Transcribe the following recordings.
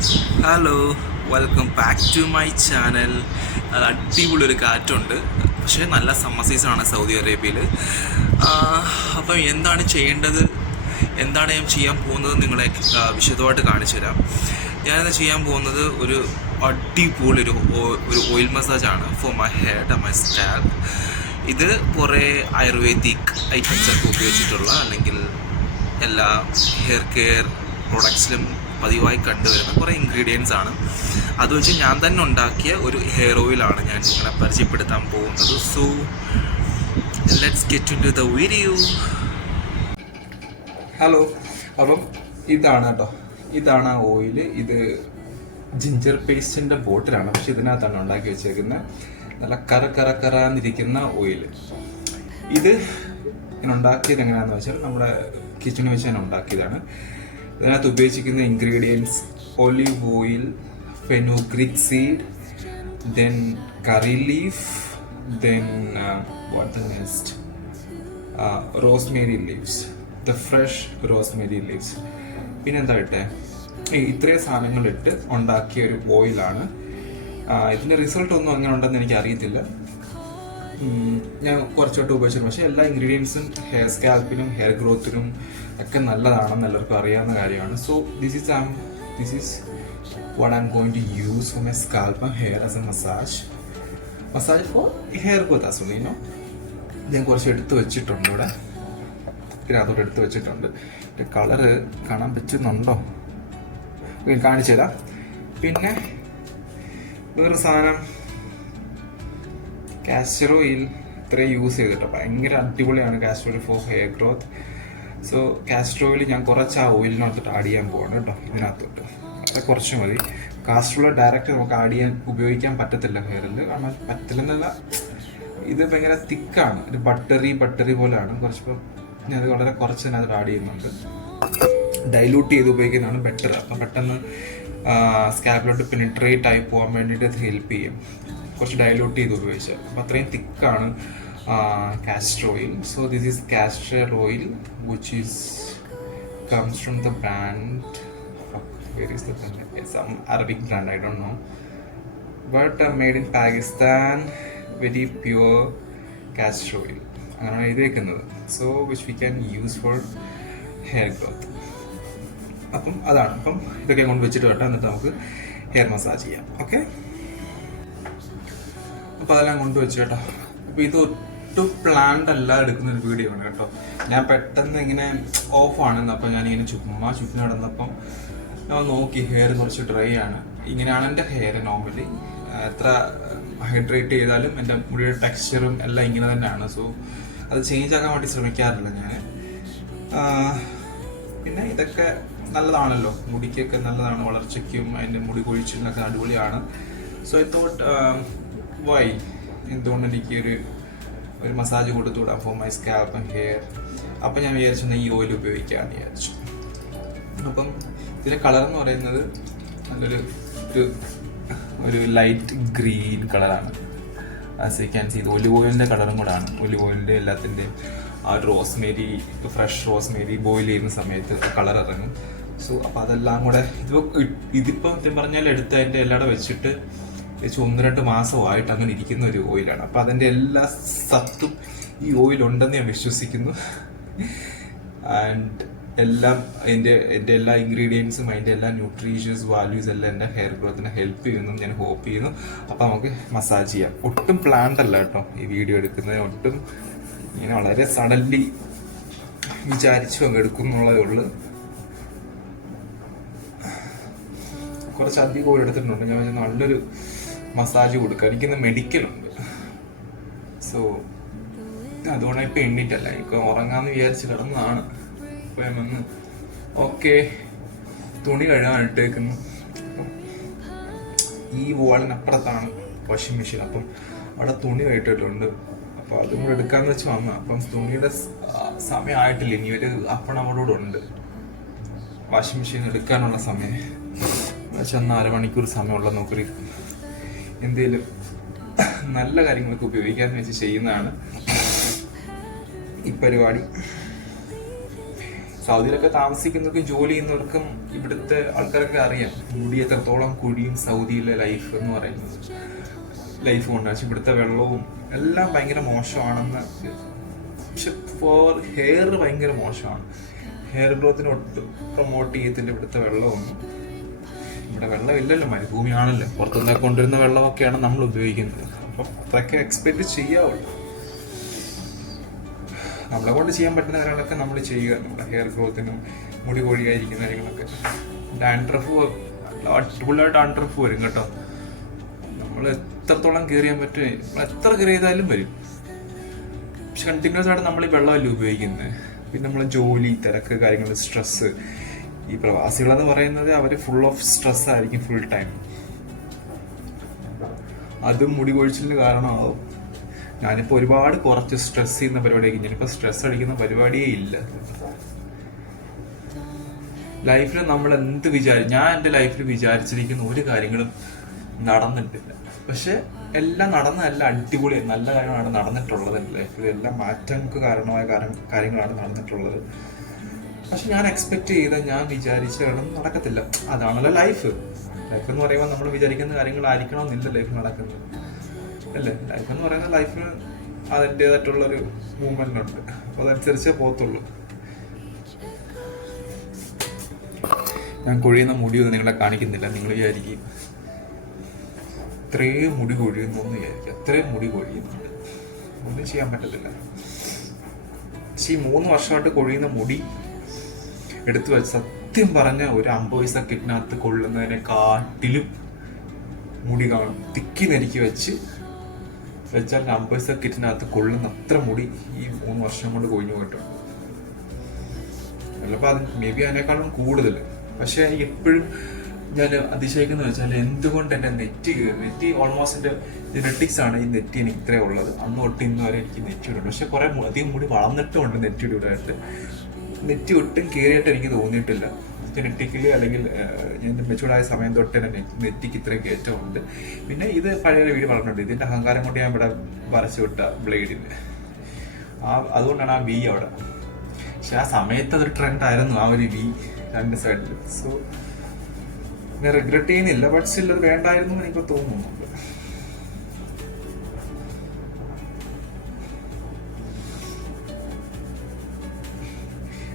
Hello, welcome back to my channel. അടിപൊളിയൊരു കാറ്റുണ്ട്, പക്ഷേ നല്ല സമ്മർ സീസണാണ് സൗദി അറേബ്യയിൽ. അപ്പം എന്താണ് ചെയ്യേണ്ടത്, എന്താണ് ഞാൻ ചെയ്യാൻ പോകുന്നത് നിങ്ങളെ വിശദമായിട്ട് കാണിച്ചു തരാം. ഞാനിത് ചെയ്യാൻ പോകുന്നത് ഒരു അടിപൊളി ഒരു ഓയിൽ മസാജാണ് for my head and my scalp. ഇത് കുറേ ആയുർവേദിക് ഐറ്റംസൊക്കെ ഉപയോഗിച്ചിട്ടുള്ള, അല്ലെങ്കിൽ എല്ലാ ഹെയർ കെയർ പ്രൊഡക്ട്സിലും പതിവായി കണ്ടുവരുന്ന കുറേ ഇൻഗ്രീഡിയൻസ് ആണ്. അത് വെച്ച് ഞാൻ തന്നെ ഉണ്ടാക്കിയ ഒരു ഹെയർ ഓയിലാണ് ഞാൻ നിങ്ങളെ പരിചയപ്പെടുത്താൻ പോകുന്നത്. So let's get into the video. Hello, അപ്പം ഇതാണ് കേട്ടോ, ഇതാണ് ആ ഓയില്. ഇത് ജിഞ്ചർ പേസ്റ്റിൻ്റെ ബോട്ടിലാണ്, പക്ഷെ ഇതിനകത്താണ് ഉണ്ടാക്കി വെച്ചേക്കുന്നത്. നല്ല കറന്നിരിക്കുന്ന ഓയിൽ. ഇത് ഞാൻ ഉണ്ടാക്കിയത് എങ്ങനെയാണെന്ന് വെച്ചാൽ നമ്മുടെ കിച്ചണിൽ വെച്ച് ഞാൻ ഉണ്ടാക്കിയതാണ്. ഇതിനകത്ത് ഉപയോഗിച്ചിരിക്കുന്ന ingredients: olive oil, fenugreek seed, then curry leaf, then what the next, Rosemary leaves, the fresh Rosemary leaves. പിന്നെ എന്താ ഇട്ടേ, ഇത്രയും സാധനങ്ങളിട്ട് ഉണ്ടാക്കിയ ഒരു ഓയിലാണ്. ഇതിൻ്റെ റിസൾട്ട് ഒന്നും അങ്ങനെ ഉണ്ടെന്ന് എനിക്ക് അറിയത്തില്ല. ഞാൻ കുറച്ചോട്ട് ഉപയോഗിച്ചു, പക്ഷേ എല്ലാ ഇൻഗ്രീഡിയൻസും ഹെയർ സ്കാൽപ്പിനും ഹെയർ ഗ്രോത്തിനും ഒക്കെ നല്ലതാണെന്ന് എല്ലാവർക്കും അറിയാവുന്ന കാര്യമാണ്. So this is what I am going to use for my scalp and hair as a massage for hair growth as well. ഞാൻ കുറച്ച് എടുത്ത് വെച്ചിട്ടുണ്ട് ഇവിടെ, ഇതിനകത്തോട്ട് എടുത്ത് വെച്ചിട്ടുണ്ട്. കളറ് കാണാൻ പറ്റുന്നുണ്ടോ, കാണിച്ചു തരാം. പിന്നെ വേറൊരു സാധനം, കാസ്റ്റർ ഓയിൽ ഇത്രയും യൂസ് ചെയ്തിട്ടോ, ഭയങ്കര അടിപൊളിയാണ് castor oil for hair growth. So castor oil ഞാൻ കുറച്ച് ആ ഓയിലിനകത്തോട്ട് ആഡ് ചെയ്യാൻ പോവാണ് കേട്ടോ, ഇതിനകത്തോട്ട്. അത് കുറച്ച് മതി. കാസ്റ്റർ ഓയിൽ ഡയറക്റ്റ് നമുക്ക് ഉപയോഗിക്കാൻ പറ്റത്തില്ല ഹെയറിൽ, കാരണം പറ്റില്ലെന്നല്ല, ഇത് ഭയങ്കര തിക്കാണ്, ഒരു ബട്ടറി പോലെയാണ്. കുറച്ചിപ്പോൾ ഞാൻ അത് വളരെ കുറച്ച് തന്നെ അത് ആഡ് ചെയ്യുന്നുണ്ട്. ഡൈലൂട്ട് ചെയ്ത് ഉപയോഗിക്കുന്നതാണ് ബെറ്റർ. അപ്പം പെട്ടെന്ന് സ്കാൽപ്പിലോട്ട് പെനിട്രേറ്റ് ആയി പോകാൻ വേണ്ടിയിട്ട് അത് ഹെൽപ്പ് ചെയ്യും, കുറച്ച് ഡൈലൂട്ട് ചെയ്ത് ഉപയോഗിച്ച്. അപ്പം അത്രയും തിക്കാണ് castor oil. So this is castor oil which comes from the brand, where is the brand? It's some Arabic brand, I don't know, but made in Pakistan, very pure castor oil അങ്ങനെയാണ് എഴുതിയേക്കുന്നത്. So which we can use for hair growth. അപ്പം അതാണ്. അപ്പം ഇതൊക്കെ കൊണ്ട് വെച്ചിട്ട് കേട്ടോ, എന്നിട്ട് നമുക്ക് ഹെയർ മസാജ് ചെയ്യാം. ഓക്കെ, അപ്പോൾ അതെല്ലാം കൊണ്ടുവച്ചു കേട്ടോ. അപ്പോൾ ഇത് ഒട്ടും പ്ലാൻഡ് അല്ല എടുക്കുന്നൊരു വീഡിയോ ആണ് കേട്ടോ. ഞാൻ പെട്ടെന്ന് ഇങ്ങനെ ഓഫാണെന്ന്, അപ്പോൾ ഞാനിങ്ങനെ ചുമ്മാ നടന്നപ്പം ഞാൻ നോക്കി, ഹെയർ കുറച്ച് ഡ്രൈ ആണ്. ഇങ്ങനെയാണ് എൻ്റെ ഹെയർ നോർമലി. എത്ര ഹൈഡ്രേറ്റ് ചെയ്താലും എൻ്റെ മുടിയുടെ ടെക്സ്ചറും എല്ലാം ഇങ്ങനെ തന്നെയാണ്. സോ അത് ചേഞ്ച് ആക്കാൻ വേണ്ടി ശ്രമിക്കാറില്ല ഞാൻ. പിന്നെ ഇതൊക്കെ നല്ലതാണല്ലോ, മുടിക്കൊക്കെ നല്ലതാണ്, വളർച്ചയ്ക്കും അതിൻ്റെ മുടി കൊഴിച്ചിലിനൊക്കെ അടിപൊളിയാണ്. സോ ഐ തോട്ട് വൈ, എന്തുകൊണ്ട് എനിക്ക് ഒരു മസാജ് കൊടുത്തുകൂടാ for my scalp and hair. അപ്പം ഞാൻ വിചാരിച്ചു ഈ ഓയിൽ ഉപയോഗിക്കാമെന്ന് വിചാരിച്ചു. അപ്പം ഇതിൻ്റെ കളർ എന്ന് പറയുന്നത് നല്ലൊരു ഒരു ലൈറ്റ് ഗ്രീൻ കളറാണ്. ആസ് യു ക്യാൻ സീ, ഇത് ഒലിവ് ഓയിലിൻ്റെ കളറും കൂടെ ആണ്. ഒലിവ് ഓയിലിൻ്റെ എല്ലാത്തിൻ്റെയും ആ റോസ്മേരി, ഫ്രഷ് റോസ്മേരി ബോയിൽ ചെയ്യുന്ന സമയത്ത് കളർ ഇറങ്ങും. സോ അപ്പോൾ അതെല്ലാം കൂടെ ഇതിപ്പോൾ പറഞ്ഞാൽ എടുത്ത് അതിൻ്റെ എല്ലാവിടെ വെച്ചിട്ട് 1-2 മാസമായിട്ട് അങ്ങനെ ഇരിക്കുന്ന ഒരു ഓയിലാണ്. അപ്പോൾ അതിൻ്റെ എല്ലാ സത്തും ഈ ഓയിലുണ്ടെന്ന് ഞാൻ വിശ്വസിക്കുന്നു. ആൻഡ് എല്ലാം എൻ്റെ എല്ലാ ഇൻഗ്രീഡിയൻസും അതിൻ്റെ എല്ലാ ന്യൂട്രീഷ്യസ് വാല്യൂസ് എല്ലാം എൻ്റെ ഹെയർ ഗ്രോത്തിനെ ഹെൽപ്പ് ചെയ്യുന്നു ഞാൻ ഹോപ്പ് ചെയ്യുന്നു. അപ്പോൾ നമുക്ക് മസാജ് ചെയ്യാം. ഒട്ടും പ്ലാൻഡ് അല്ല കേട്ടോ ഈ വീഡിയോ എടുക്കുന്നത്, ഒട്ടും ഇങ്ങനെ വളരെ സഡൻലി വിചാരിച്ചു അങ്ങ് എടുക്കുന്നുള്ളതേ ഉള്ളൂ. കുറച്ചധികം ഓയിൽ എടുത്തിട്ടുണ്ട്. ഞാൻ നല്ലൊരു മസാജ് കൊടുക്കുക. എനിക്കിന്ന് മെഡിക്കലുണ്ട്. സോ അതുകൊണ്ട് ഇപ്പം എണ്ണീറ്റല്ല, എനിക്ക് ഉറങ്ങാമെന്ന് വിചാരിച്ച് കിടന്നതാണ്. ഇപ്പം വന്ന് ഓക്കെ, തുണി കഴുകാൻ ഇട്ടേക്കുന്നു. ഈ വാളിനപ്പുറത്താണ് വാഷിംഗ് മെഷീൻ, അപ്പം അവിടെ തുണി കയറ്റിട്ടുണ്ട്. അപ്പോൾ അതും കൂടെ എടുക്കാമെന്ന് വെച്ച് വന്ന, അപ്പം തുണിയുടെ സമയമായിട്ടില്ല, ഇനി ഒരു അപ്പണവളോട് ഉണ്ട് വാഷിംഗ് മെഷീൻ എടുക്കാനുള്ള സമയം. ചെന്ന് 1/2 മണിക്കൂർ സമയമുള്ള നോക്കി എന്തെങ്കിലും നല്ല കാര്യങ്ങളൊക്കെ ഉപയോഗിക്കാമെന്ന് വെച്ച് ചെയ്യുന്നതാണ് ഈ പരിപാടി. സോ സൗദിയിലൊക്കെ താമസിക്കുന്നവർക്കും ജോലി ചെയ്യുന്നവർക്കും ഇവിടുത്തെ ആൾക്കാരൊക്കെ അറിയാം മുടി എത്രത്തോളം കുഴിയും സൗദിയിലെ ലൈഫ് എന്ന് പറയുന്നത്. ലൈഫ് കൊണ്ട് പക്ഷെ ഇവിടുത്തെ വെള്ളവും എല്ലാം ഭയങ്കര മോശമാണെന്ന്. പക്ഷെ ഫോർ ഹെയർ ഭയങ്കര മോശമാണ്. ഹെയർ ഗ്രോത്തിന് ഒട്ടും പ്രൊമോട്ട് ചെയ്യത്തില്ല ഇവിടുത്തെ വെള്ളമൊന്നും. ഇവിടെ വെള്ളം ഇല്ലല്ലോ, മരുഭൂമിയാണല്ലോ. പുറത്തുനിന്നൊക്കെ കൊണ്ടുവരുന്ന വെള്ളമൊക്കെയാണ് നമ്മൾ ഉപയോഗിക്കുന്നത്. അപ്പം അതൊക്കെ എക്സ്പെക്ട് ചെയ്യാവുള്ളൂ. നമ്മളെ കൊണ്ട് ചെയ്യാൻ പറ്റുന്ന കാര്യങ്ങളൊക്കെ നമ്മൾ ചെയ്യുക. നമ്മുടെ ഹെയർ ഗ്രോത്തിനും മുടി കൊഴിയായിരിക്കുന്ന കാര്യങ്ങളൊക്കെ. ഡാൻഡ്രഫ് അടിപൊളിയായിട്ട് ഡാൻഡ്രഫ് വരും കേട്ടോ. നമ്മൾ എത്രത്തോളം കെയർ ചെയ്യാൻ പറ്റും, നമ്മൾ എത്ര കെയർ ചെയ്താലും വരും. പക്ഷെ കണ്ടിന്യൂസ് ആയിട്ട് നമ്മൾ ഈ വെള്ളമല്ലേ ഉപയോഗിക്കുന്നത്. പിന്നെ നമ്മളെ ജോലി തിരക്ക് കാര്യങ്ങൾ സ്ട്രെസ്സ്. ഈ പ്രവാസികളെന്ന് പറയുന്നത് അവർ ഫുൾ ഓഫ് സ്ട്രെസ് ആയിരിക്കും ഫുൾ ടൈം. അതും മുടി കൊഴിച്ചിലിന് കാരണമാവും. ഞാനിപ്പോൾ ഒരുപാട് കുറച്ച് സ്ട്രെസ് ചെയ്യുന്ന പരിപാടിയായിരിക്കും. ഞാനിപ്പോൾ സ്ട്രെസ് അടിക്കുന്ന പരിപാടിയേ ഇല്ല. ലൈഫിൽ നമ്മൾ എന്ത് ഞാൻ എൻ്റെ ലൈഫിൽ വിചാരിച്ചിരിക്കുന്ന ഒരു കാര്യങ്ങളും നടന്നിട്ടില്ല. പക്ഷെ എല്ലാം നടന്നതല്ല, അടിപൊളി നല്ല കാര്യങ്ങളാണ് നടന്നിട്ടുള്ളത്. എൻ്റെ ലൈഫിൽ എല്ലാം മാറ്റങ്ങൾക്ക് കാരണമായ കാര്യങ്ങളാണ് നടന്നിട്ടുള്ളത്. പക്ഷെ ഞാൻ എക്സ്പെക്ട് ചെയ്ത, ഞാൻ വിചാരിച്ച കാര്യങ്ങളൊന്നും നടക്കത്തില്ല. അതാണല്ലോ ലൈഫ്. ലൈഫ് എന്ന് പറയുമ്പോൾ നമ്മൾ വിചാരിക്കുന്ന കാര്യങ്ങളായിരിക്കണമെന്നില്ല ലൈഫ് നടക്കുന്നത്, അല്ലേ? ലൈഫ് എന്ന് പറയുന്ന ലൈഫിന് അതിൻ്റെതായിട്ടുള്ളൊരു മൂവ്മെന്റ് ഉണ്ട്. അപ്പോൾ അതനുസരിച്ചേ പോകത്തുള്ളൂ. ഞാൻ കൊഴിയുന്ന മുടിയൊന്നും നിങ്ങളെ കാണിക്കുന്നില്ല. നിങ്ങൾ വിചാരിക്കും ഇത്രയും മുടി കൊഴിയുന്നു വിചാരിക്കും. അത്രയും മുടി കൊഴിയുന്നുണ്ട്, ഒന്നും ചെയ്യാൻ പറ്റത്തില്ല. പക്ഷെ ഈ 3 വർഷമായിട്ട് കൊഴിയുന്ന മുടി എടുത്തു വെച്ച് സത്യം പറഞ്ഞ ഒരു 50 പൈസ കിറ്റിനകത്ത് കൊള്ളുന്നതിനെക്കാട്ടിലും മുടി കാണും. തിക്കി നെരുക്കി വെച്ചാൽ 50 പൈസ കിറ്റിനകത്ത് കൊള്ളുന്ന അത്ര മുടി ഈ 3 വർഷം കൊണ്ട് കൊഴിഞ്ഞു പോയിട്ടുണ്ട്. ചിലപ്പോൾ അത് മേ ബി അതിനേക്കാളും കൂടുതൽ. പക്ഷെ എപ്പോഴും ഞാൻ അതിശയിക്കുന്ന വെച്ചാൽ എന്തുകൊണ്ട് എൻ്റെ നെറ്റി ഓൾമോസ്റ്റ് എൻ്റെ ജെനറ്റിക്സ് ആണ് ഈ നെറ്റി എനിക്ക് ഇത്രേ ഉള്ളത്. അന്ന് തൊട്ട് ഇന്ന് വരെ എനിക്ക് നെറ്റിയുണ്ട്. പക്ഷെ കുറെ അധികം മുടി വളർന്നിട്ടുമുണ്ട് നെറ്റിയുടെ ഇവിടെ ആയിട്ട്. നെറ്റി ഒട്ടും കയറിയിട്ട് എനിക്ക് തോന്നിയിട്ടില്ല. ജെനറ്റിക്കലി അല്ലെങ്കിൽ ഞാൻ മെച്ചൂർഡായ സമയം തൊട്ട് തന്നെ നെറ്റിക്ക് ഇത്രയും കയറ്റമുണ്ട്. പിന്നെ ഇത് പഴയ വീഡിയോ പറഞ്ഞിട്ടുണ്ട്. ഇതിൻ്റെ അഹങ്കാരം കൊണ്ട് ഞാൻ ഇവിടെ വരച്ചു വിട്ട ബ്ലേഡിന് അതുകൊണ്ടാണ് ആ വി അവിടെ. പക്ഷെ ആ സമയത്ത് അതൊരു ട്രെൻഡ് ആയിരുന്നു, ആ ഒരു വി 2 സൈഡിൽ. സോ ഞാൻ റിഗ്രറ്റ് ചെയ്യുന്നില്ല. ബട്ട് സ്റ്റിൽ അത് വേണ്ടായിരുന്നു എന്ന് എനിക്ക് തോന്നുന്നുണ്ട്.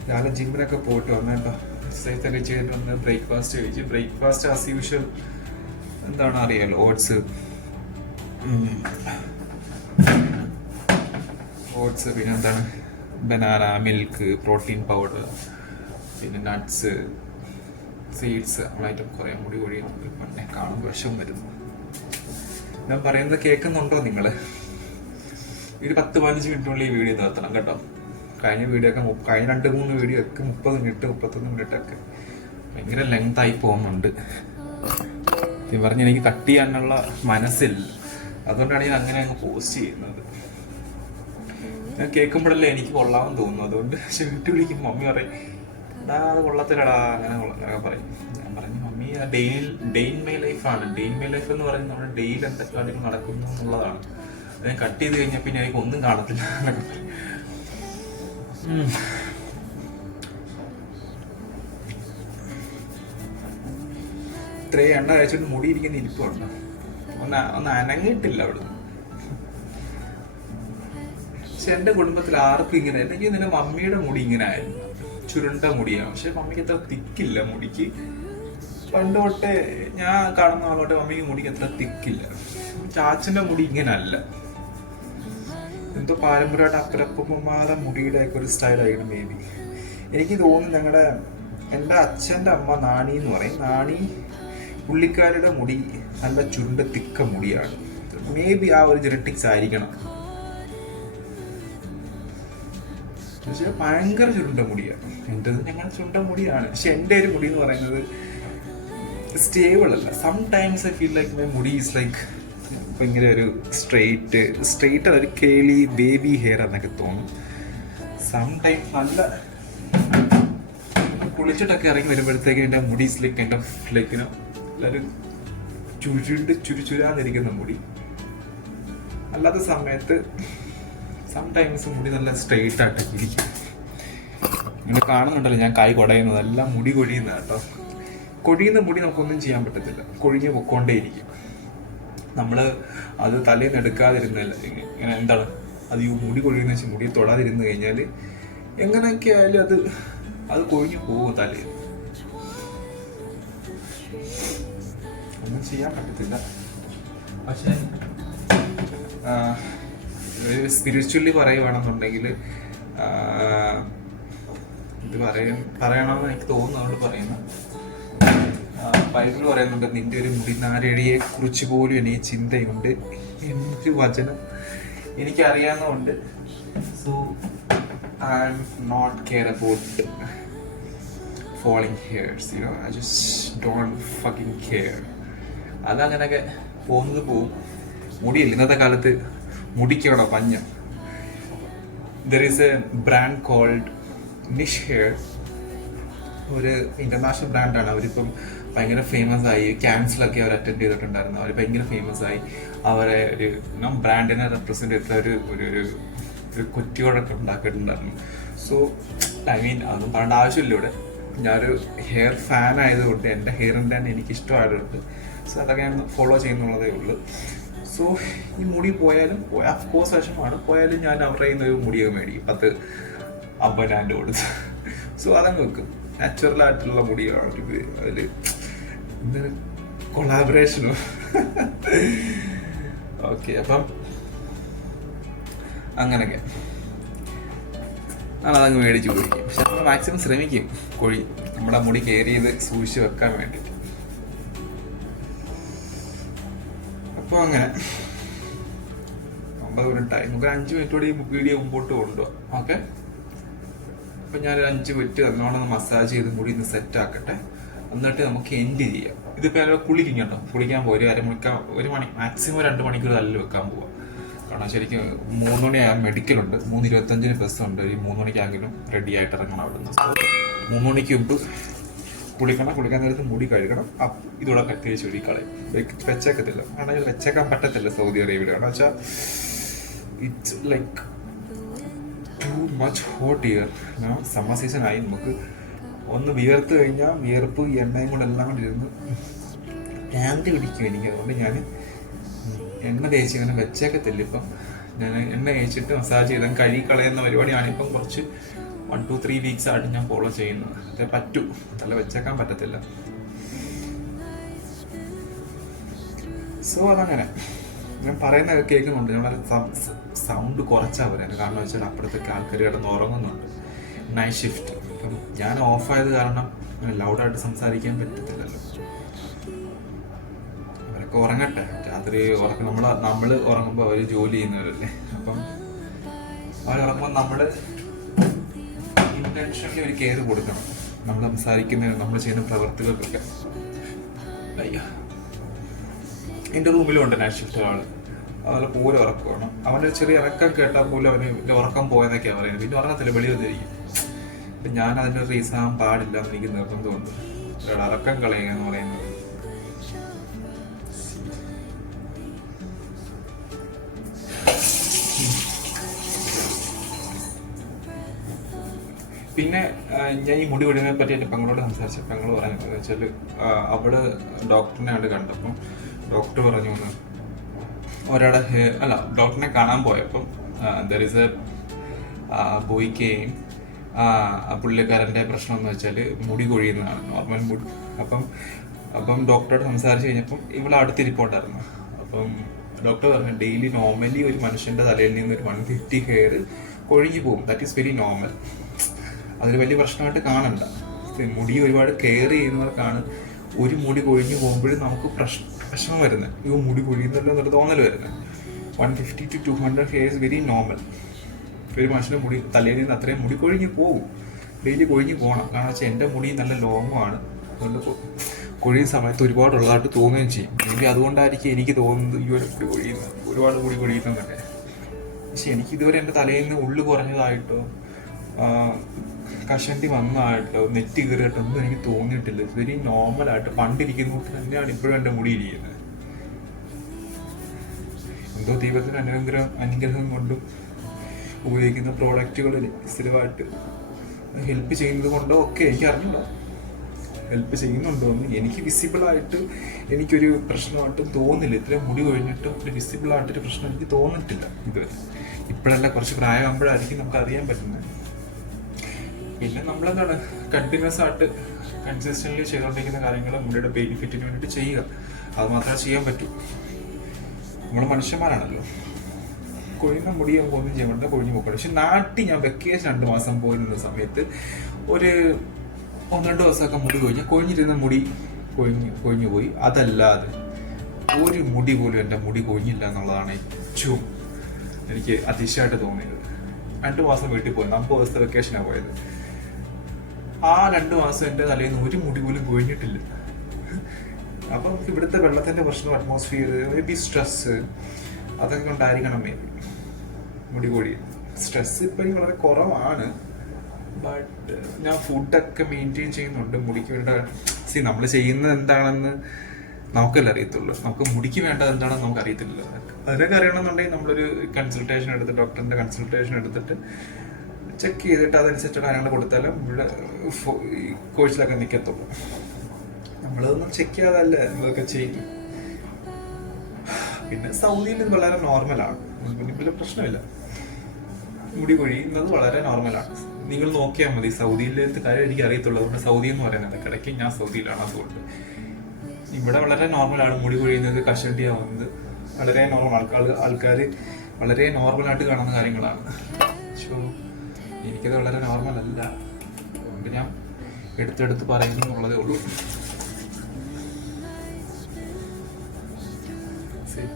രാവിലെ ജിമ്മിനൊക്കെ പോയിട്ട് വന്നേട്ടോ. എക്സസൈസ് ഒക്കെ ചെയ്തിട്ട് വന്ന് ബ്രേക്ക്ഫാസ്റ്റ് കഴിച്ച്. ബ്രേക്ക്ഫാസ്റ്റ് ആസ് യൂഷ്വൽ എന്താണ് അറിയാലോ, ഓട്സ്, പിന്നെ എന്താണ് ബനാന, മിൽക്ക്, പ്രോട്ടീൻ പൗഡർ, പിന്നെ നട്ട്സ്, സീഡ്സ്. നമ്മളായിട്ടും കുറേ മുടി കൊഴിയുന്നുണ്ട്. പിന്നെ കാണുമ്പോൾ വിഷവും വരുന്നു. ഞാൻ പറയുന്നത് കേൾക്കുന്നുണ്ടോ നിങ്ങൾ? ഒരു 10-15 മിനിറ്റിനുള്ളിൽ ഈ വീഡിയോ നിർത്തണം കേട്ടോ. കഴിഞ്ഞ 2-3 വീഡിയോ ഒക്കെ 30 മിനിറ്റ് 31 മിനിറ്റ് ഒക്കെ ഭയങ്കര ലെങ്ത് ആയി പോകുന്നുണ്ട്. പറഞ്ഞ് എനിക്ക് കട്ട് ചെയ്യാനുള്ള മനസ്സില്ല. അതുകൊണ്ടാണ് ഞാൻ അങ്ങനെ അങ്ങ് പോസ്റ്റ് ചെയ്യുന്നത്. ഞാൻ കേൾക്കുമ്പോഴല്ലേ എനിക്ക് കൊള്ളാമെന്ന് തോന്നുന്നു. അതുകൊണ്ട് വീട്ടിൽ വിളിക്കുമ്പോൾ മമ്മി പറയും, എടാ അത് കൊള്ളത്തില്ലടാ, അങ്ങനെ പറയും. ഞാൻ പറഞ്ഞു മമ്മി ആ ഡെയിൻ മൈ ലൈഫാണ്. ഡെയിൻ മൈ ലൈഫ് എന്ന് പറയുന്നത് നമ്മുടെ ഡെയിലി എന്തൊക്കെ കാര്യങ്ങൾ നടക്കുന്നു എന്നുള്ളതാണ്. അത് ഞാൻ കട്ട് ചെയ്ത് കഴിഞ്ഞാൽ പിന്നെ എനിക്ക് ഒന്നും കാണത്തില്ല എന്നൊക്കെ പറയും. ഇത്രയും എണ്ണ കഴിച്ചിട്ട് മുടിയിരിക്കുന്ന ഇരിപ്പുണ്ട്. ഒന്ന് അനങ്ങിയിട്ടില്ല അവിടുന്ന്. പക്ഷെ എന്റെ കുടുംബത്തിൽ ആർക്കും ഇങ്ങനെ, എനിക്ക് നിന്റെ മമ്മിയുടെ മുടി ഇങ്ങനെ ആയിരുന്നു, ചുരുണ്ട മുടിയാണ്. പക്ഷെ മമ്മിക്ക് അത്ര തിക്കില്ല മുടിക്ക്. പണ്ട് തൊട്ടേ ഞാൻ കാണുന്ന ആളോട്ടെ മമ്മിക്ക് മുടിക്ക് അത്ര തിക്കില്ല. ചാച്ചന്റെ മുടി ഇങ്ങനെ അല്ല. എന്തോ പാരമ്പര്യമായിട്ട് അപ്പരപ്പന്മാരുടെ മുടിയുടെ ഒക്കെ ഒരു സ്റ്റൈലായിരിക്കണം മേ ബി. എനിക്ക് തോന്നുന്നു എൻ്റെ അച്ഛൻ്റെ അമ്മ നാണി എന്ന് പറയും. നാണി പുള്ളിക്കാരുടെ മുടി നല്ല ചുരുണ്ട തിക്ക മുടിയാണ്. മേ ബി ആ ഒരു ജെനറ്റിക്സ് ആയിരിക്കണം. പക്ഷെ ഭയങ്കര ചുരുണ്ട മുടിയാണ്. എൻ്റെത് ഞങ്ങളുടെ ചുരുണ്ട മുടിയാണ്. പക്ഷെ എൻ്റെ ഒരു മുടി എന്ന് പറയുന്നത് സ്റ്റേബിൾ അല്ല. Sometimes I feel like my മുടി ഈസ് ലൈക്ക് ഭയങ്കര ഒരു സ്ട്രെയിറ്റ് ഒരു കേളി ബേബി ഹെയർ എന്നൊക്കെ തോന്നും. സംടൈംസ് നല്ല കുളിച്ചിട്ടൊക്കെ ഇറങ്ങി വരുമ്പോഴത്തേക്ക് എൻ്റെ മുടി ലൈക്ക് എൻ്റെ ലൈക്കിന് ഒരു ചുരുചുരാന്നിരിക്കുന്ന മുടി. അല്ലാത്ത സമയത്ത് സംടൈംസ് മുടി നല്ല സ്ട്രെയിറ്റ് ആയിട്ടൊക്കെ ഇരിക്കും. നിങ്ങൾ കാണുന്നുണ്ടല്ലോ ഞാൻ കൈ കുടയുന്നത്, എല്ലാം മുടി കൊഴിയുന്ന കേട്ടോ. കൊഴിയുന്ന മുടി നമുക്കൊന്നും ചെയ്യാൻ പറ്റത്തില്ല, കൊഴിഞ്ഞ് പൊക്കോണ്ടേയിരിക്കും. നമ്മൾ അത് തലേന്ന് എടുക്കാതിരുന്നില്ല, ഇങ്ങനെ എന്താണ് അത് ഈ മുടി കൊഴിയുന്ന വെച്ചാൽ മുടി തൊടാതിരുന്ന് കഴിഞ്ഞാൽ എങ്ങനെയൊക്കെ ആയാലും അത് കൊഴിഞ്ഞു പോകും തലേന്ന്. ഒന്നും ചെയ്യാൻ പറ്റത്തില്ല. പക്ഷെ സ്പിരിച്വലി പറയുവാണെന്നുണ്ടെങ്കിൽ ഇത് പറയണമെന്ന് എനിക്ക് തോന്നുന്നതുകൊണ്ട് പറയുന്നത്, ബൈബിൾ പറയുന്നുണ്ട്, നിന്റെ ഒരു മുടിനാരഴിയെ കുറിച്ച് പോലും എനിക്ക് ചിന്തയുണ്ട് എന്നൊരു വചനം എനിക്കറിയാവുന്നതുകൊണ്ട്. So I'm not care about falling hairs, you know, I just don't fucking care. അതങ്ങനെയൊക്കെ പോകുന്നത് പോവും. മുടിയില്ല ഇന്നത്തെ കാലത്ത്, മുടിക്കണോ പഞ്ഞ. There is a brand called Nish hair, ഒരു ഇന്റർനാഷണൽ ബ്രാൻഡാണ്. അവരിപ്പം ഭയങ്കര ഫേമസ് ആയി, ക്യാൻസലൊക്കെ അവർ അറ്റൻഡ് ചെയ്തിട്ടുണ്ടായിരുന്നു. അവർ ഭയങ്കര ഫേമസ് ആയി. അവരെ ഒരു ബ്രാൻഡിനെ റെപ്രസെന്റ് ചെയ്ത ഒരു കുറ്റിയോടൊക്കെ ഉണ്ടാക്കിയിട്ടുണ്ടായിരുന്നു. സോ ഐ മീൻ അതൊന്നും പറയേണ്ട ആവശ്യമില്ല ഇവിടെ. ഞാനൊരു ഹെയർ ഫാൻ ആയതുകൊണ്ട് എൻ്റെ ഹെയറിൻ്റെ തന്നെ എനിക്ക് ഇഷ്ടമായതുകൊണ്ട് സോ അതൊക്കെ ഞാൻ ഫോളോ ചെയ്യുന്നുള്ളതേ ഉള്ളൂ. സോ ഈ മുടി പോയാലും അഫ്കോഴ്സ് വിഷമാണ്, പോയാലും ഞാൻ അവരുടെ കയ്യിൽ നിന്ന് ഒരു മുടിയൊക്കെ മേടിക്കും 50,000 കൊടുത്ത്. സോ അതങ്ങ് വെക്കും. നാച്ചുറൽ ആയിട്ടുള്ള മുടിയാണ് അതിൽ എന്തൊരു കൊളാബറേഷനും. ഓക്കെ, അപ്പം അങ്ങനെയൊക്കെ അതങ്ങ് മേടിച്ച് കുടിക്കും. പക്ഷെ നമ്മൾ മാക്സിമം ശ്രമിക്കും നമ്മുടെ മുടി കെയർ ചെയ്ത് സൂക്ഷിച്ച് വെക്കാൻ വേണ്ടിയിട്ട്. അപ്പോൾ അങ്ങനെ 50 മിനിറ്റായി. നമുക്ക് 5 മിനിറ്റോടെ ഈ വീഡിയോ മുമ്പോട്ട് കൊണ്ടുപോകാം. ഓക്കെ, അപ്പം ഞാനൊരു 5 മിനിറ്റ് നല്ലോണം മസാജ് ചെയ്ത് മുടി ഒന്ന് സെറ്റ് ആക്കട്ടെ, എന്നിട്ട് നമുക്ക് എൻഡ് ചെയ്യാം. ഇതിപ്പോൾ ഞാൻ കുളിക്കും കേട്ടോ. കുളിക്കാൻ പോകും ഒരു മണി മാക്സിമം 2 മണിക്കൂർ തല്ലിൽ വെക്കാൻ പോവാം. കാരണം ശരിക്കും 3 മണിയായാൽ മെഡിക്കലുണ്ട്, 3:25 ബസ്സുണ്ട്. ഈ 3 മണിക്കാണെങ്കിലും റെഡി ആയിട്ട് ഇറങ്ങണം അവിടെ നിന്ന്. 3 മണിക്ക് മുമ്പ് കുളിക്കാൻ നേരത്ത് മുടി കഴുകണം. ഇതോടെ തേച്ച് ഒഴിക്കളയും. വെച്ചേക്കത്തില്ല, കാരണം വെച്ചേക്കാൻ പറ്റത്തില്ല സൗദി അറേബ്യയിൽ. കാരണം വെച്ചാൽ it's like too much hot year. Summer season ആയി. നമുക്ക് ഒന്ന് വിയർത്ത് കഴിഞ്ഞാൽ വിയർപ്പ് എണ്ണയും കൂടെ എല്ലാം കൂടി ഇരുന്ന് ഭ്രാന്തി പിടിക്കും എനിക്ക്. അതുകൊണ്ട് ഞാൻ എണ്ണ തേച്ച് ഇങ്ങനെ വെച്ചേക്കത്തില്ല. ഇപ്പം ഞാൻ എണ്ണ തേച്ചിട്ട് മസാജ് ചെയ്താൽ കഴുകിക്കളയുന്ന പരിപാടിയാണ് ഇപ്പം കുറച്ച് 1-2-3 വീക്സ് ആയിട്ട് ഞാൻ ഫോളോ ചെയ്യുന്നത്. അതേ പറ്റൂ, നല്ല വെച്ചേക്കാൻ പറ്റത്തില്ല. സോ അതങ്ങനെ ഞാൻ പറയുന്ന കേൾക്കുന്നുണ്ട്. ഞങ്ങളെ സൗണ്ട് കുറച്ചാൽ പറയുന്നത്. കാരണം വെച്ചാൽ അപ്പുറത്തേക്ക് ആൾക്കാർ കിടന്ന് ഉറങ്ങുന്നുണ്ട്, നൈറ്റ് ഷിഫ്റ്റ്. അപ്പം ഞാൻ ഓഫായത് കാരണം ലൗഡായിട്ട് സംസാരിക്കാൻ പറ്റത്തില്ലല്ലോ. അവരൊക്കെ ഉറങ്ങട്ടെ, രാത്രി ഉറക്കം. നമ്മൾ ഉറങ്ങുമ്പോൾ അവർ ജോലി ചെയ്യുന്നവരല്ലേ. അപ്പം അവരുറങ്ങുമ്പോൾ നമ്മൾ ഇന്റൻഷനലി ഒരു കെയർ കൊടുക്കണം. നമ്മൾ സംസാരിക്കുന്ന, നമ്മൾ ചെയ്യുന്ന പ്രവർത്തികൾക്കൊക്കെ. എൻ്റെ റൂമിലുണ്ട് നൈറ്റ് ഷിഫ്റ്റ് ഒരാൾ. അതുപോലെ പോലെ ഉറക്കം വേണം. അവൻ്റെ ചെറിയ ഇറക്കം കേട്ടാൽ പോലും അവന് ഉറക്കം പോയെന്നൊക്കെയാണ് പറയുന്നത്. പിന്നെ ഉറങ്ങത്തില്ല, വെളി വന്നിരിക്കും. അപ്പം ഞാൻ അതിൻ്റെ റീസൺ ആകാൻ പാടില്ല എന്ന് എനിക്ക് നിർബന്ധമുണ്ട്. ഇറക്കം കളയുക എന്ന് പറയുന്നത്. പിന്നെ ഞാൻ ഈ മുടി കൊഴിയുന്നതിനെ പറ്റി എൻ്റെ പെങ്ങളോട് സംസാരിച്ച പെങ്ങൾ പറയുന്നത് വെച്ചാൽ അവള് ഡോക്ടറിനെ കണ്ട് കണ്ടപ്പം ഡോക്ടർ പറഞ്ഞു ഒരാളെ ഡോക്ടറിനെ കാണാൻ പോയപ്പം ദർ ഇസ് എ ബോയ്ക്കെയും പുള്ളിക്കാരൻ്റെ പ്രശ്നം എന്ന് വെച്ചാൽ മുടി കൊഴിയുന്നതാണ്, നോർമൽ മുടി. അപ്പം ഡോക്ടറോട് സംസാരിച്ച് കഴിഞ്ഞപ്പം ഇവിടെ അടുത്തിരിപ്പുണ്ടായിരുന്നു. അപ്പം ഡോക്ടർ പറഞ്ഞു ഡെയിലി നോർമലി ഒരു മനുഷ്യൻ്റെ തലയിൽ നിന്ന് ഒരു 150 ഹെയർ കൊഴിഞ്ഞു പോകും. That is very normal. അതൊരു വലിയ പ്രശ്നമായിട്ട് കാണണ്ട. മുടി ഒരുപാട് കെയർ ചെയ്യുന്നവർക്കാണ് ഒരു മുടി കൊഴിഞ്ഞു പോകുമ്പോഴും നമുക്ക് പ്രശ്നം വരുന്നത്. ഈ മുടി കൊഴിയുന്നല്ലോ എന്നൊരു തോന്നൽ വരുന്നത്. 150 to 200 ഹെയർസ് വെരി നോർമൽ. ഒരു മനുഷ്യൻ്റെ മുടി തലയിൽ നിന്ന് അത്രയും മുടി കൊഴിഞ്ഞു പോകും. ഡെയിലി കൊഴിഞ്ഞു പോകണം. കാരണം വെച്ചാൽ എൻ്റെ മുടി നല്ല ലോങ്ങാണ്. അതുകൊണ്ട് കൊഴിയുന്ന സമയത്ത് ഒരുപാടുള്ളതായിട്ട് തോന്നുകയും ചെയ്യും. എനിക്ക് അതുകൊണ്ടായിരിക്കും എനിക്ക് തോന്നുന്നത് ഈ ഒരു മുടി കൊഴിയുന്നത്, ഒരുപാട് മുടി കൊഴിയുന്നതൊക്കെ. പക്ഷെ എനിക്കിതുവരെ എൻ്റെ തലയിൽ നിന്ന് ഉള്ളു കുറഞ്ഞതായിട്ടോ കഷണ്ടി വന്നതായിട്ടോ നെറ്റ് കയറിയിട്ടോ ഒന്നും എനിക്ക് തോന്നിയിട്ടില്ല. ഇറ്റ്സ് വെരി നോർമലായിട്ട് പണ്ടിരിക്കുന്നതുകൊണ്ട് തന്നെയാണ് ഇപ്പോഴും എൻ്റെ മുടി ഇരിക്കുന്നത്. എന്തോ ദൈവത്തിന് അനുഗ്രഹം കൊണ്ടും ഉപയോഗിക്കുന്ന പ്രോഡക്റ്റുകളിൽ സ്ഥിരമായിട്ട് ഹെൽപ്പ് ചെയ്യുന്നത് കൊണ്ടോ ഒക്കെ എനിക്ക് അറിഞ്ഞില്ല, ഹെൽപ്പ് ചെയ്യുന്നുണ്ടോ എന്ന്. എനിക്ക് വിസിബിളായിട്ട് എനിക്കൊരു പ്രശ്നമായിട്ടും തോന്നില്ല. ഇത്രയും മുടി കൊഴിഞ്ഞിട്ടും ഒരു വിസിബിളായിട്ടൊരു പ്രശ്നം എനിക്ക് തോന്നിട്ടില്ല ഇതുവരെ. ഇപ്പോഴല്ല, കുറച്ച് പ്രായമാകുമ്പോഴായിരിക്കും നമുക്ക് അറിയാൻ പറ്റുന്നത്. പിന്നെ നമ്മളെന്താണ് കണ്ടിന്യൂസ് ആയിട്ട് കൺസിസ്റ്റൻ്റ്ലി ചെയ്തുകൊണ്ടിരിക്കുന്ന കാര്യങ്ങൾ മുടിയുടെ ബെനിഫിറ്റിന് വേണ്ടിയിട്ട് ചെയ്യുക. അത് മാത്രമേ ചെയ്യാൻ പറ്റൂ. നമ്മൾ മനുഷ്യന്മാരാണല്ലോ. കൊഴിയുന്ന മുടിയെ ഒന്നും ചെയ്യുന്നുണ്ട്, കൊഴിഞ്ഞു പോക്കണം. പക്ഷെ നാട്ടിൽ ഞാൻ വെക്കേഷൻ 2 മാസം പോയി നിന്ന സമയത്ത് ഒരു 1-2 ദിവസമൊക്കെ മുടി കൊഴിഞ്ഞിരുന്ന മുടി കൊഴിഞ്ഞു പോയി. അതല്ലാതെ ഒരു മുടി പോലും എൻ്റെ മുടി കൊഴിഞ്ഞില്ല എന്നുള്ളതാണ് ഏറ്റവും എനിക്ക് അതിശയമായിട്ട് തോന്നിയത്. 2 മാസം വീട്ടിൽ പോയി, 40 ദിവസത്തെ വെക്കേഷനാണ് പോയത്. ആ 2 മാസം എൻ്റെ തലയിൽ നിന്ന് ഒരു മുടി പോലും കൊഴിഞ്ഞിട്ടില്ല. അപ്പം ഇവിടുത്തെ വെള്ളത്തിൻ്റെ പ്രശ്നം, അറ്റ്മോസ്ഫിയർ, മേ ബി സ്ട്രെസ്, അതൊക്കെ കൊണ്ടായിരിക്കണം മേ ബി മുടി കൊഴി. സ്ട്രെസ് ഇപ്പം വളരെ കുറവാണ്. ബട്ട് ഞാൻ ഫുഡൊക്കെ മെയിൻറ്റെയിൻ ചെയ്യുന്നുണ്ട് മുടിക്ക് വേണ്ട. നമ്മൾ ചെയ്യുന്നത് എന്താണെന്ന് നമുക്കല്ലേ അറിയത്തുള്ളൂ. നമുക്ക് മുടിക്ക് വേണ്ടത് എന്താണെന്ന് നമുക്ക് അറിയത്തില്ല. അതിനൊക്കെ അറിയണമെന്നുണ്ടെങ്കിൽ നമ്മളൊരു കൺസൾട്ടേഷൻ എടുത്ത്, ഡോക്ടറിൻ്റെ കൺസൾട്ടേഷൻ എടുത്തിട്ട് ചെക്ക് ചെയ്തിട്ട് അതനുസരിച്ചുള്ള കാര്യങ്ങൾ കൊടുത്താലും ഇവിടെ കോഴ്സിലൊക്കെ നിൽക്കത്തുള്ളൂ. നമ്മളതൊന്നും ചെക്ക് ചെയ്യാതല്ല നമ്മളതൊക്കെ ചെയ്യും. പിന്നെ സൗദിയിൽ ഇത് വളരെ നോർമലാണ്, വലിയ പ്രശ്നമില്ല. മുടി കൊഴിയുന്നത് വളരെ നോർമലാണ്. നിങ്ങൾ നോക്കിയാൽ മതി. സൗദിയിലത്തെ കാര്യം എനിക്ക് അറിയത്തുള്ളൂ, അതുകൊണ്ട് സൗദി എന്ന് പറയുന്നത് ഇടയ്ക്ക് ഞാൻ സൗദിയിലാണ്. അതുകൊണ്ട് ഇവിടെ വളരെ നോർമലാണ് മുടി കൊഴിയുന്നത്, കഷണ്ടി ആവുന്നത് വളരെ നോർമൽ. ആൾക്കാർ വളരെ നോർമലായിട്ട് കാണുന്ന കാര്യങ്ങളാണ്. സോ എനിക്കത് വളരെ നോർമൽ അല്ല, അതുകൊണ്ട് ഞാൻ എടുത്തെടുത്ത് പറയുന്നുള്ളതേ ഉള്ളൂ.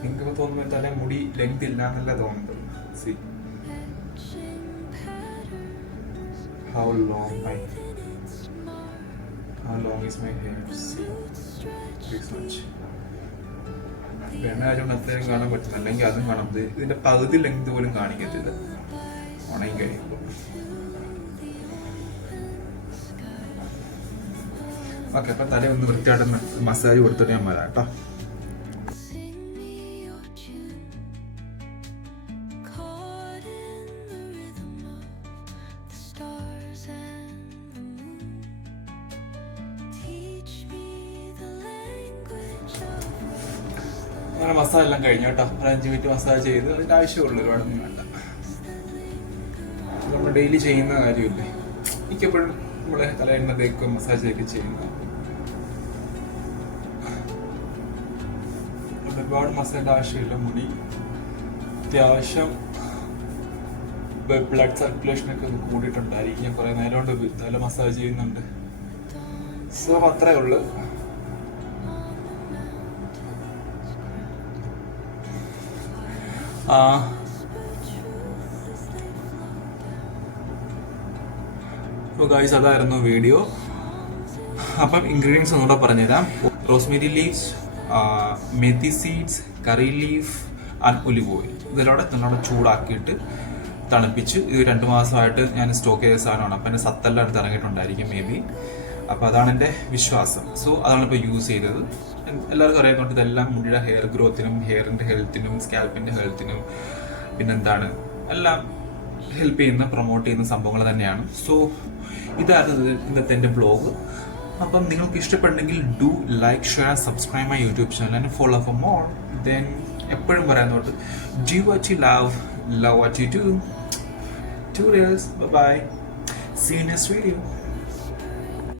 നിങ്ങൾക്ക് തോന്നുമ്പോൾ തന്നെ മുടി ലെങ്ത് ഇല്ല എന്നല്ല തോന്നുന്നത്. C how long is my hair? See this much. വേണ്ട ആരും അത്രയും കാണാൻ പറ്റും, അല്ലെങ്കിൽ അതും കാണുന്നത് ഇതിന്റെ പകുതി ലെങ്ത് പോലും കാണിക്കത്തില്ല ഉണങ്ങി കഴിയുമ്പോൾ. ഓക്കെ, അപ്പൊ തല ഒന്ന് വൃത്തിയായിട്ട് മസാജ് കൊടുത്തിട്ട് ഞാൻ വരാം കേട്ടോ. അങ്ങനെ മസാജ് എല്ലാം കഴിഞ്ഞു കേട്ടോ. ഒരു 5 മിനിറ്റ് മസാജ് ചെയ്ത്, അതിൻ്റെ ആവശ്യമുള്ളൂ, ഒരുപാടൊന്നും വേണ്ട. നമ്മൾ ഡെയിലി ചെയ്യുന്ന കാര്യമില്ലേ, മിക്കപ്പോഴും നമ്മളെ തല എണ്ണ തേക്കും മസാജൊക്കെ ചെയ്യുന്ന. ഒരുപാട് മസാജിൻ്റെ ആവശ്യമില്ല. മുടി അത്യാവശ്യം ബ്ലഡ് സർക്കുലേഷനൊക്കെ ഒന്ന് കൂടിയിട്ടുണ്ടായിരിക്കും. ഞാൻ കുറേ നേരം കൊണ്ട് തല മസാജ് ചെയ്യുന്നുണ്ട്. സോ അത്രേ ഉള്ളു. അപ്പോൾ ഗൈസ്, അതായിരുന്നു വീഡിയോ. അപ്പം ഇൻഗ്രീഡിയൻസ് ഒന്നുകൂടെ പറഞ്ഞുതരാം. Rosemary leaves, മെത്തി seeds, curry leaf and olive oil. ഇതിലൂടെ നല്ലോണം ചൂടാക്കിയിട്ട് തണുപ്പിച്ച്, ഇത് 2 മാസമായിട്ട് ഞാൻ സ്റ്റോക്ക് ചെയ്ത സാധനമാണ്. അപ്പം എൻ്റെ സത്തെല്ലാം എടുത്ത് ഇറങ്ങിയിട്ടുണ്ടായിരിക്കും മേ ബി. അപ്പോൾ അതാണ് എൻ്റെ വിശ്വാസം. സോ അതാണ് ഇപ്പോൾ യൂസ് ചെയ്തത്. എല്ലാവർക്കും അറിയാവുന്നതുകൊണ്ട് ഇതെല്ലാം മുടിയുടെ ഹെയർ ഗ്രോത്തിനും, ഹെയറിൻ്റെ ഹെൽത്തിനും, സ്കാൽപ്പിൻ്റെ ഹെൽത്തിനും, പിന്നെന്താണ് എല്ലാം ഹെൽപ്പ് ചെയ്യുന്ന, പ്രൊമോട്ട് ചെയ്യുന്ന സംഭവങ്ങൾ തന്നെയാണ്. സോ ഇതായിരുന്നു ഇന്നത്തെ എൻ്റെ ബ്ലോഗ്. അപ്പം നിങ്ങൾക്ക് ഇഷ്ടപ്പെട്ടെങ്കിൽ do like, share, subscribe my YouTube channel and follow for more. Then എപ്പോഴും പറയുന്നോട്ട് do what you love, love what you do. Tutorials. Bye bye. See you next video.